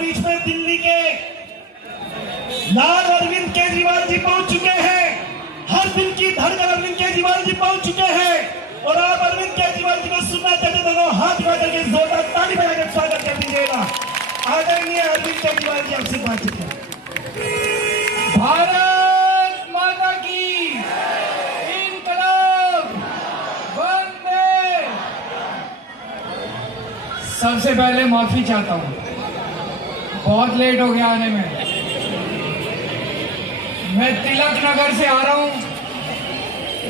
बीच में दिल्ली के लाल अरविंद केजरीवाल जी पहुंच चुके हैं। हर दिल की धड़कन अरविंद केजरीवाल जी पहुंच चुके हैं। और आप अरविंद केजरीवाल जी को सुनना चाहते दोनों हाथ उठा करके जोरदार ताली बजाकर स्वागत कर दीजिएगा। आदरणीय अरविंद केजरीवाल जी आपसे बातचीत करें। भारत माता की इनकलाब वंदे। सबसे पहले माफी चाहता हूं, बहुत लेट हो गया आने में। मैं तिलक नगर से आ रहा हूं,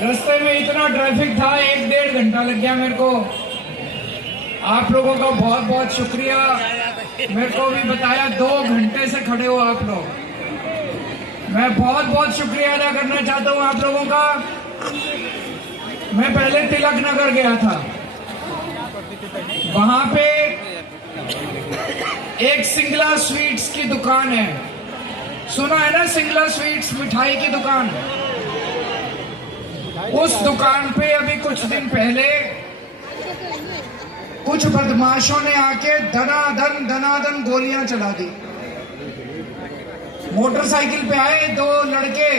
रास्ते में इतना ट्रैफिक था, 1-1.5 घंटा लग गया मेरे को। आप लोगों का बहुत बहुत शुक्रिया। मेरे को भी बताया 2 घंटे से खड़े हो आप लोग। मैं बहुत बहुत शुक्रिया अदा करना चाहता हूं आप लोगों का। मैं पहले तिलक नगर गया था, वहां पे एक सिंगला स्वीट्स की दुकान है, सुना है ना, सिंगला स्वीट्स मिठाई की दुकान। उस दुकान पे अभी कुछ दिन पहले कुछ बदमाशों ने आके दनादन गोलियां चला दी। मोटरसाइकिल पे आए 2 लड़के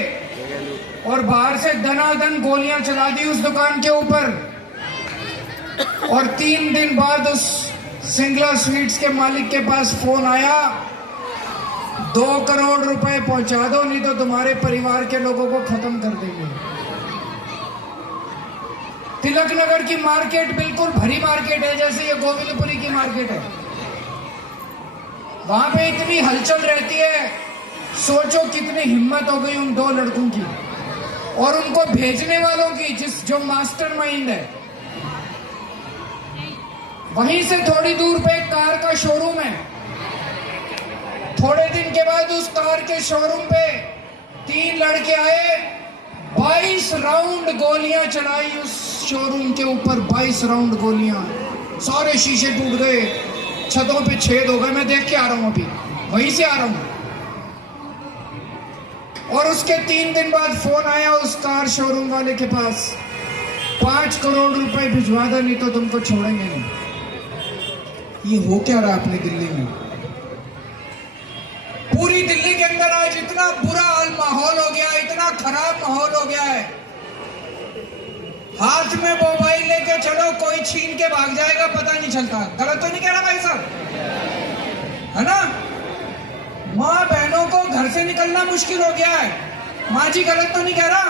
और बाहर से दनादन गोलियां चला दी उस दुकान के ऊपर। और 3 दिन बाद उस सिंगला स्वीट्स के मालिक के पास फोन आया, 2 करोड़ रुपए पहुंचा दो, नहीं तो तुम्हारे परिवार के लोगों को खत्म कर देंगे। तिलक नगर की मार्केट बिल्कुल भरी मार्केट है, जैसे ये गोविंदपुरी की मार्केट है। वहां पे इतनी हलचल रहती है, सोचो कितनी हिम्मत हो गई उन 2 लड़कों की और उनको भेजने वालों की, जो मास्टरमाइंड है। वहीं से थोड़ी दूर पे एक कार का शोरूम है। थोड़े दिन के बाद उस कार के शोरूम पे 3 लड़के आए, 22 राउंड गोलियां चलाई उस शोरूम के ऊपर। 22 राउंड गोलियां, सारे शीशे टूट गए, छतों पे छेद हो गए। मैं देख के आ रहा हूं, अभी वहीं से आ रहा हूं। और उसके 3 दिन बाद फोन आया उस कार शोरूम वाले के पास, 5 करोड़ रुपए भिजवा दो, नहीं तो तुमको छोड़ेंगे नहीं। ये हो क्या रहा अपने दिल्ली में? पूरी दिल्ली के अंदर आज इतना बुरा माहौल हो गया, इतना खराब माहौल हो गया है। हाथ में मोबाइल लेके चलो, कोई छीन के भाग जाएगा, पता नहीं चलता। गलत तो नहीं कह रहा भाई साहब, है ना? माँ बहनों को घर से निकलना मुश्किल हो गया है। माँ जी गलत तो नहीं कह रहा?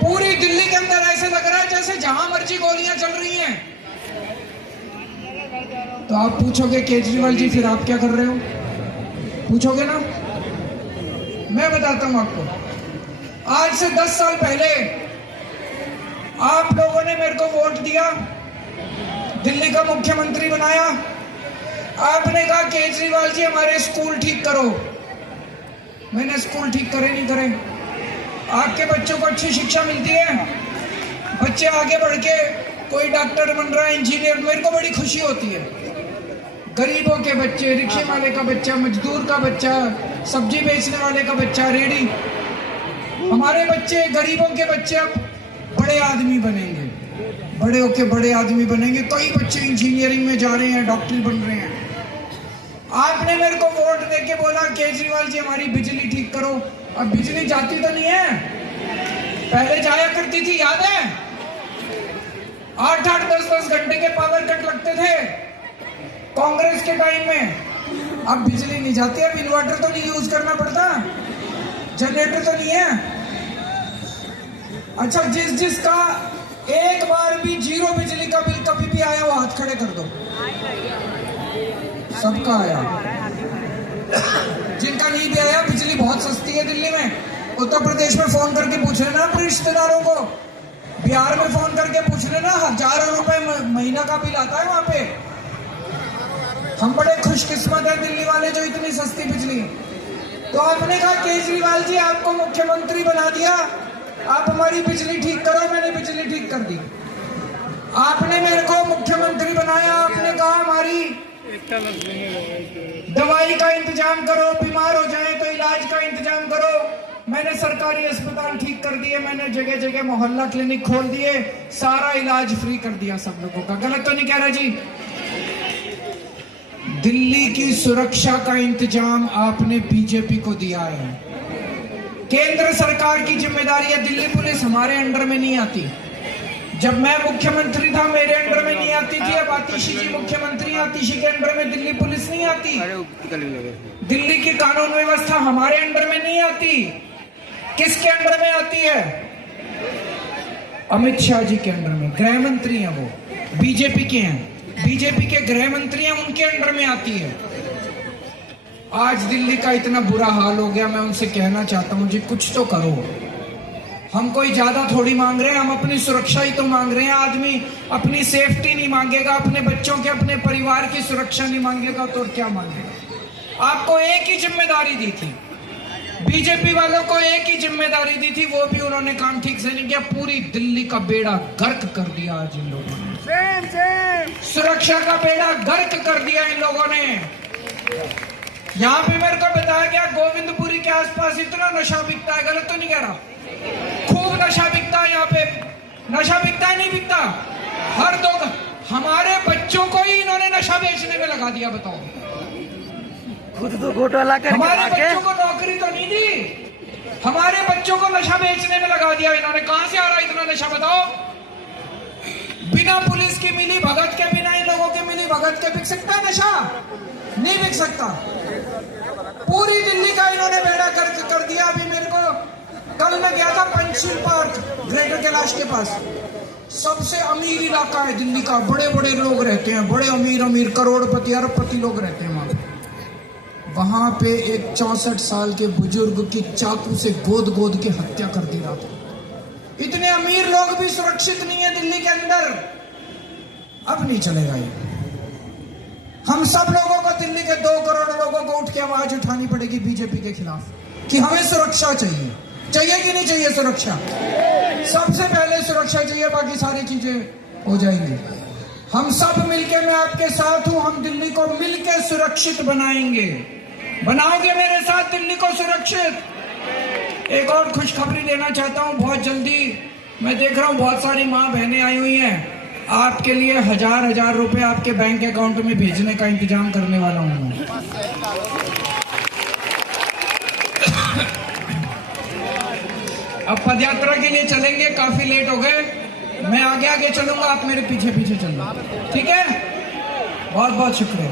पूरी दिल्ली के अंदर ऐसे लग रहा है जैसे जहां मर्जी गोलियां चल रही हैं। तो आप पूछोगे केजरीवाल जी फिर आप क्या कर रहे हो, पूछोगे ना? मैं बताता हूं आपको। आज से 10 साल पहले आप लोगों ने मेरे को वोट दिया, दिल्ली का मुख्यमंत्री बनाया। आपने कहा केजरीवाल जी हमारे स्कूल ठीक करो। मैंने स्कूल ठीक करे नहीं करे? आपके बच्चों को अच्छी शिक्षा मिलती है, बच्चे आगे बढ़ के कोई डॉक्टर बन रहा है, इंजीनियर, मेरे को बड़ी खुशी होती है। गरीबों के बच्चे, रिक्शे वाले का बच्चा, मजदूर का बच्चा, सब्जी बेचने वाले का बच्चा, रेडी, हमारे बच्चे, गरीबों के बच्चे अब बड़े आदमी बनेंगे, बड़े होके बड़े आदमी बनेंगे। कई बच्चे इंजीनियरिंग में जा रहे हैं, डॉक्टर बन रहे हैं। आपने मेरे को वोट देके बोला केजरीवाल जी हमारी बिजली ठीक करो। अब बिजली जाती तो नहीं है, पहले जाया करती थी, याद है? 8-8, 10-10 घंटे के पावर कट लगते थे कांग्रेस के टाइम में। अब बिजली नहीं जाती, अब इन्वर्टर तो नहीं यूज करना पड़ता, जनरेटर तो नहीं है। अच्छा, जिसका एक बार भी 0 बिजली का बिल कभी भी आया वो हाथ खड़े कर दो। सबका आया। जिनका नहीं भी आया, बिजली बहुत सस्ती है दिल्ली में। उत्तर प्रदेश में फोन करके पूछ लेना अपने रिश्तेदारों को, बिहार में फोन करके पूछ लेना, हजारों रुपए महीना का बिल आता है वहां पे। हम बड़े खुशकिस्मत है दिल्ली वाले जो इतनी सस्ती बिजली। तो आपने कहा केजरीवाल जी आपको मुख्यमंत्री बना दिया, आप हमारी बिजली ठीक करो। मैंने बिजली ठीक कर दी। आपने मेरे को मुख्यमंत्री बनाया, आपने कहा हमारी दवाई का इंतजाम करो, बीमार हो जाए तो इलाज का इंतजाम करो। मैंने सरकारी अस्पताल ठीक कर दिए, मैंने जगह जगह मोहल्ला क्लिनिक खोल दिए, सारा इलाज फ्री कर दिया सब लोगों का। गलत तो नहीं कह रहा जी? दिल्ली की सुरक्षा का इंतजाम आपने बीजेपी को दिया है। केंद्र सरकार की जिम्मेदारी है। दिल्ली पुलिस हमारे अंडर में नहीं आती। जब मैं मुख्यमंत्री था मेरे अंडर में नहीं आती थी। अब आतिशी जी मुख्यमंत्री, आतिशी के अंडर में दिल्ली पुलिस नहीं आती। दिल्ली की कानून व्यवस्था हमारे अंडर में नहीं आती। किसके अंडर में आती है? अमित शाह जी के अंडर में। गृह मंत्री हैं वो, बीजेपी के हैं। बीजेपी के गृह मंत्री हैं, उनके अंडर में आती है। आज दिल्ली का इतना बुरा हाल हो गया, मैं उनसे कहना चाहता हूं जी कुछ तो करो। हम कोई ज्यादा थोड़ी मांग रहे हैं, हम अपनी सुरक्षा ही तो मांग रहे हैं। आदमी अपनी सेफ्टी नहीं मांगेगा, अपने बच्चों के, अपने परिवार की सुरक्षा नहीं मांगेगा तो और क्या मांगेगा? आपको एक ही जिम्मेदारी दी थी, बीजेपी वालों को एक ही जिम्मेदारी दी थी, वो भी उन्होंने काम ठीक से नहीं किया। पूरी दिल्ली का बेड़ा गर्क कर दिया आज इन लोगों ने। सुरक्षा का बेड़ा गर्क कर दिया इन लोगों ने। यहाँ पे मेरे को बताया गया गोविंदपुरी के आसपास इतना नशा बिकता है। गलत तो नहीं कह रहा? खूब नशा बिकता है यहाँ पे। नशा बिकता है नहीं बिकता? हर दो हमारे बच्चों को ही इन्होंने नशा बेचने में लगा दिया। बताओ, खुद तो घोटाला करके हमारे बच्चों को नौकरी तो नहीं दी, हमारे बच्चों को नशा बेचने में लगा दिया इन्होंने। कहां से आ रहा है इतना नशा बताओ? बिना पुलिस की मिली भगत के, बिना इन लोगों के मिली भगत के बिक सकता है नशा? नहीं बिक सकता। पूरी दिल्ली का इन्होंने बेड़ा कर दिया। अभी मेरे को कल मैं गया था पंचशील पार्क, ग्रेटर कैलाश के पास। सबसे अमीर इलाका है दिल्ली का, बड़े बड़े लोग रहते हैं, बड़े अमीर करोड़पति अरबपति लोग रहते हैं वहां। वहां पे एक 64 साल के बुजुर्ग की चाकू से गोद के हत्या कर दी रात। इतने अमीर लोग भी सुरक्षित नहीं है दिल्ली के अंदर। अब नहीं चलेगा ये। हम सब लोगों को, दिल्ली के 2 करोड़ लोगों को उठ के आवाज उठानी पड़ेगी बीजेपी के खिलाफ कि हमें सुरक्षा चाहिए। चाहिए कि नहीं चाहिए सुरक्षा? सबसे पहले सुरक्षा चाहिए, बाकी सारी चीजें हो जाएंगी। हम सब मिलके, मैं आपके साथ हूं, हम दिल्ली को मिलके सुरक्षित बनाएंगे। बनाओगे मेरे साथ दिल्ली को सुरक्षित? एक और खुशखबरी देना चाहता हूं। बहुत जल्दी मैं देख रहा हूं बहुत सारी माँ बहनें आई हुई हैं। आपके लिए 1000 रुपए आपके बैंक अकाउंट में भेजने का इंतजाम करने वाला हूं मैं। अब पदयात्रा के लिए चलेंगे, काफी लेट हो गए। मैं आगे चलूंगा, आप मेरे पीछे चलना, ठीक है? बहुत बहुत शुक्रिया।